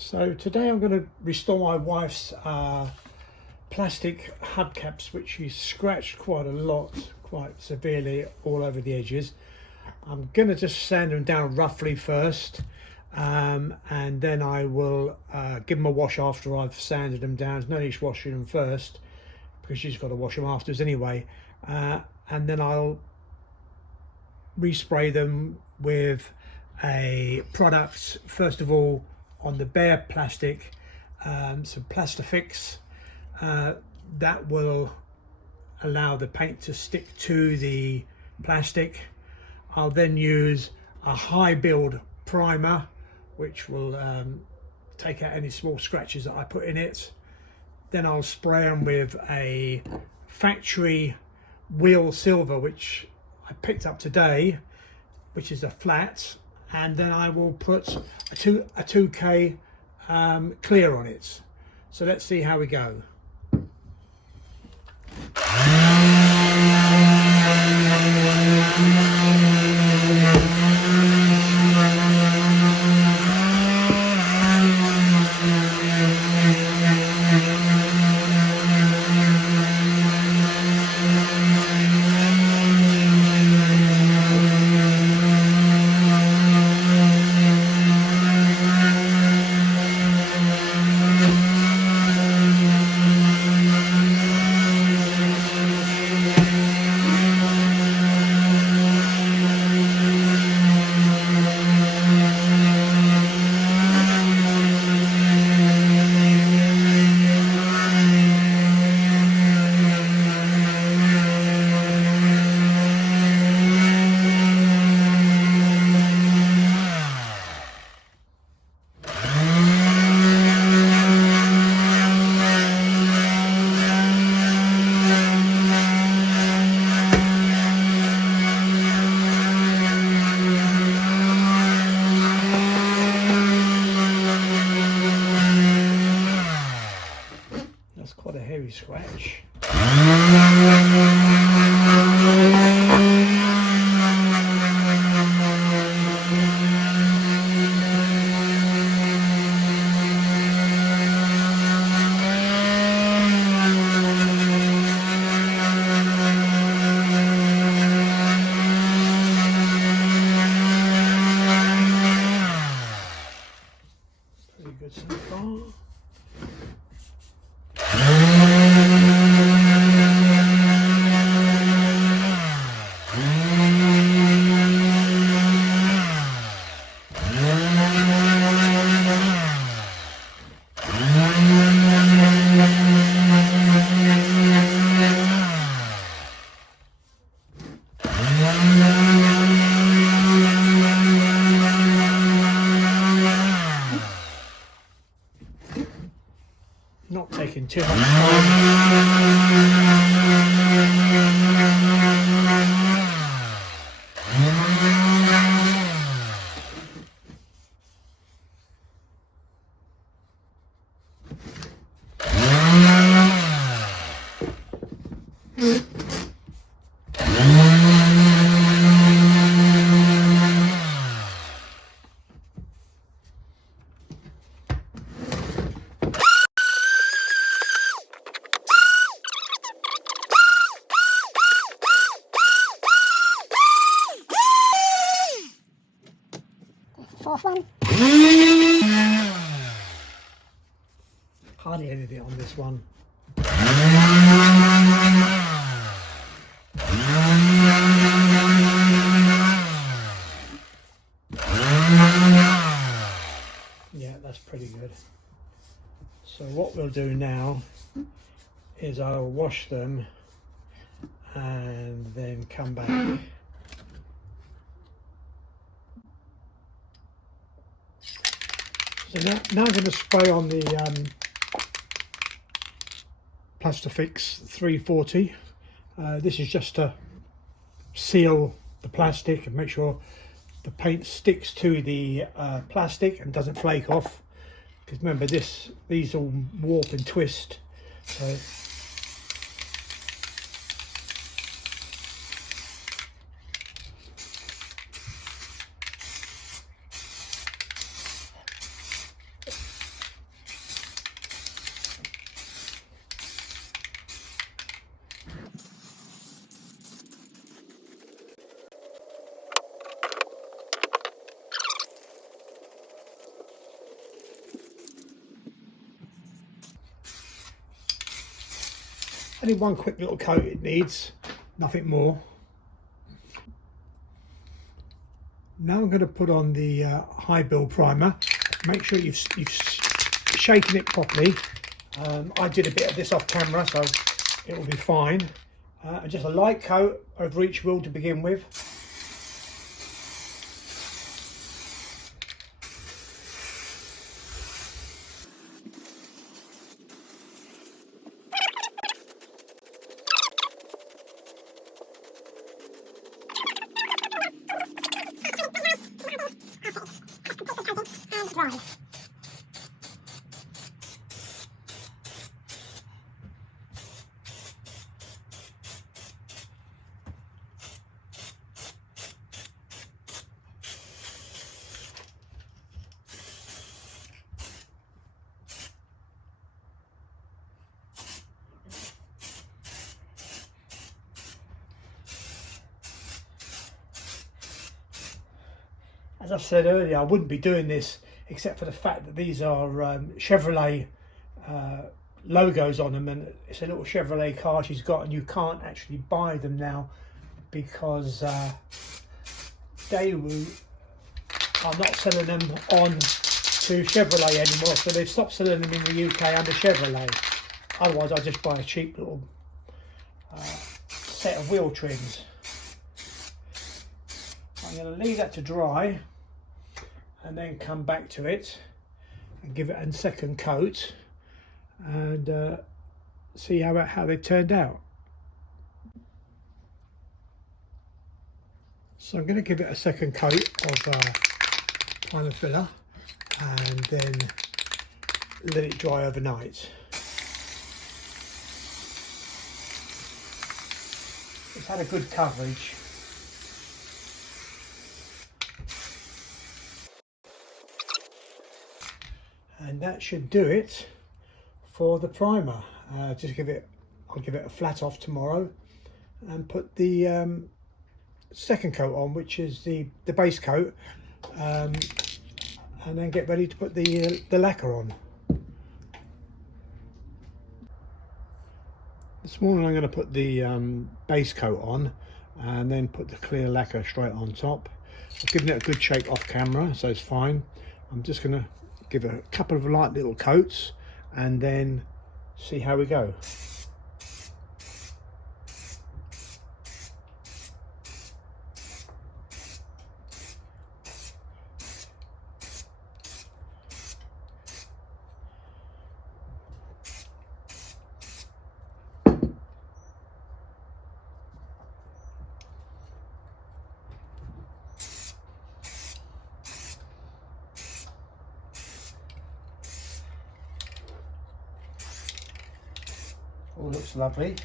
So today I'm going to restore my wife's plastic hubcaps, which she's scratched quite a lot, quite severely all over the edges. I'm going to just sand them down roughly first, and then I will give them a wash after I've sanded them down. There's no need washing them first because she's got to wash them afterwards anyway, and then I'll respray them with a product first of all on the bare plastic, some Plastifix that will allow the paint to stick to the plastic. I'll then use a high build primer which will take out any small scratches that I put in it. Then I'll spray them with a factory wheel silver which I picked up today, which is a flat, and then I will put a 2K clear on it. So let's see how we go. That's quite a heavy scratch. Pretty good so far. Not taking too much time. Fourth one. Hardly anything on this one. Yeah, that's pretty good. So what we'll do now is I'll wash them and then come back. So now I'm going to spray on the Plastifix 340. This is just to seal the plastic and make sure the paint sticks to the plastic and doesn't flake off. Because remember, these all warp and twist. So Only one quick little coat it needs, nothing more. Now I'm going to put on the high build primer. Make sure you've shaken it properly. I did a bit of this off camera, so it will be fine. And just a light coat over each wheel to begin with. Dry. As I said earlier, I wouldn't be doing this except for the fact that these are Chevrolet logos on them, and it's a little Chevrolet car she's got, and you can't actually buy them now because Daewoo are not selling them on to Chevrolet anymore, so they've stopped selling them in the UK under Chevrolet. Otherwise I just buy a cheap little set of wheel trims. I'm going to leave that to dry and then come back to it and give it a second coat and see how they turned out. So I'm going to give it a second coat of primer filler and then let it dry overnight. It's had a good coverage. And that should do it for the primer. I'll give it a flat off tomorrow and put the second coat on, which is the base coat, and then get ready to put the lacquer on. This morning I'm going to put the base coat on and then put the clear lacquer straight on top. I've given it a good shake off camera, so it's fine. I'm just going to give it a couple of light little coats and then see how we go. All looks lovely.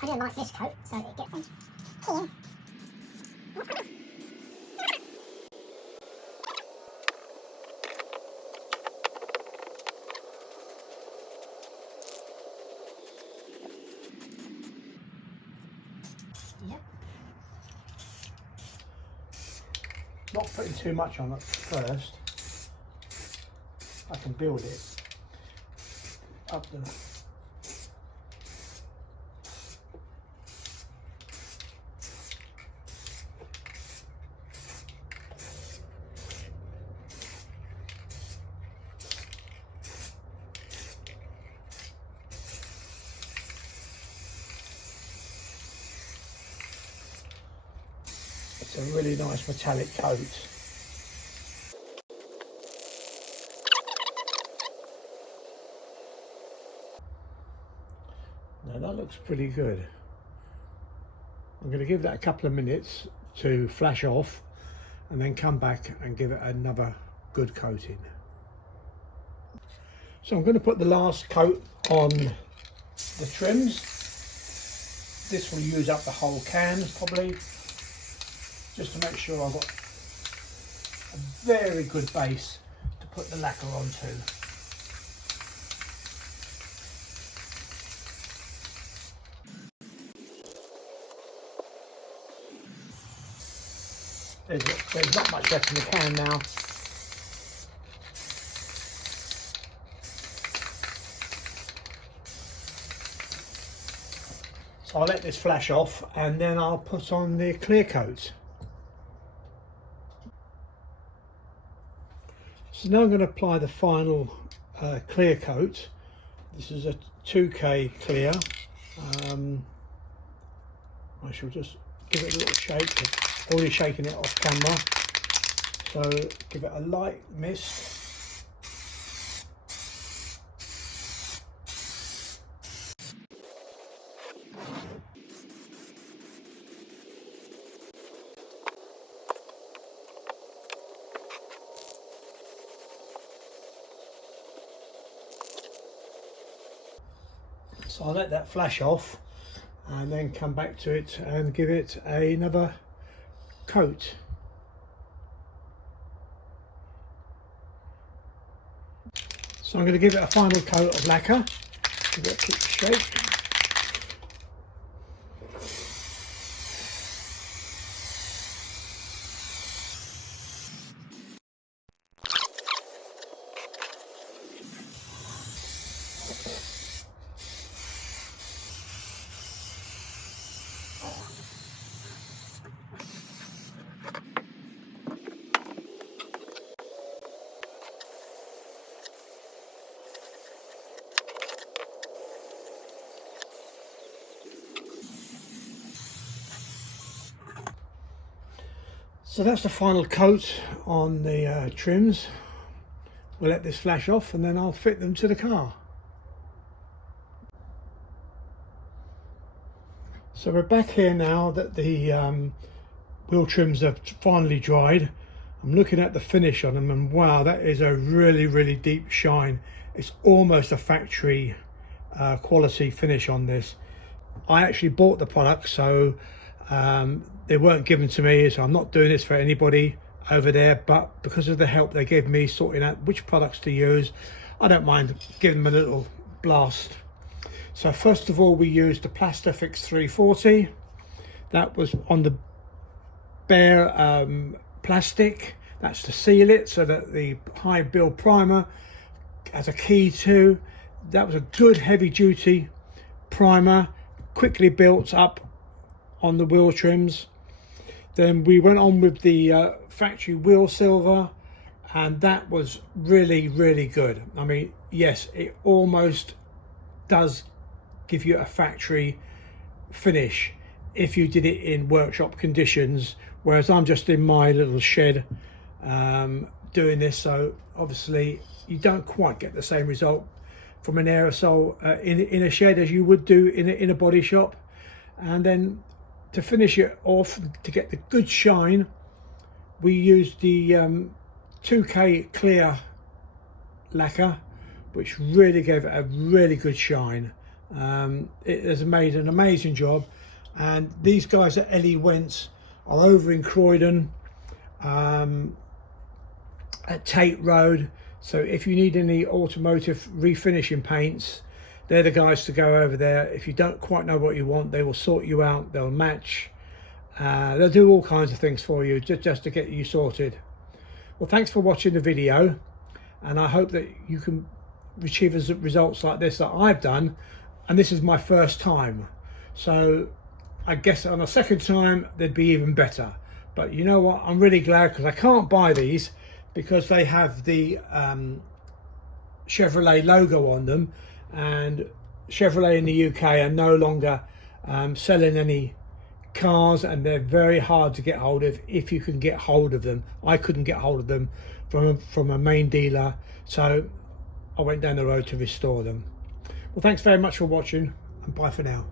I don't like this coat, so it gets into here. Yep. Not putting too much on at first. I can build it up the It's a really nice metallic coat. Now that looks pretty good. I'm going to give that a couple of minutes to flash off and then come back and give it another good coating. So I'm going to put the last coat on the trims. This will use up the whole can probably, just to make sure I've got a very good base to put the lacquer onto. there's not much left in the can now. So I'll let this flash off and then I'll put on the clear coat. So now I'm going to apply the final clear coat. This is a 2K clear. I shall just give it a little shake. I've already shaken it off camera. So give it a light mist. So I'll let that flash off and then come back to it and give it another coat. So I'm going to give it a final coat of lacquer. Give it a quick shake. So that's the final coat on the trims. We'll let this flash off and then I'll fit them to the car. So we're back here now that the wheel trims have finally dried. I'm looking at the finish on them and wow, that is a really deep shine. It's almost a factory quality finish on this. I actually bought the product, so they weren't given to me, so I'm not doing this for anybody over there, but because of the help they gave me sorting out which products to use, I don't mind giving them a little blast. So first of all, we used the Plastifix 340. That was on the bare plastic. That's to seal it so that the high build primer has a key to. That was a good heavy duty primer, quickly built up on the wheel trims. Then we went on with the factory wheel silver, and that was really good. I mean, yes, it almost does give you a factory finish if you did it in workshop conditions, whereas I'm just in my little shed doing this, so obviously you don't quite get the same result from an aerosol in a shed as you would do in a body shop. And then to finish it off, to get the good shine, we used the 2K clear lacquer, which really gave it a really good shine. It has made an amazing job, and these guys at Ellie Wentz are over in Croydon at Tate Road, so if you need any automotive refinishing paints, they're the guys to go over there. If you don't quite know what you want, they will sort you out, they'll match, they'll do all kinds of things for you just to get you sorted. Well, thanks for watching the video, and I hope that you can achieve results like this that I've done, and this is my first time, so I guess on a second time they'd be even better. But you know what, I'm really glad, because I can't buy these because they have the Chevrolet logo on them, and Chevrolet in the UK are no longer selling any cars, and they're very hard to get hold of if you can get hold of them. I couldn't get hold of them from a main dealer, so I went down the road to restore them. Well, thanks very much for watching, and bye for now.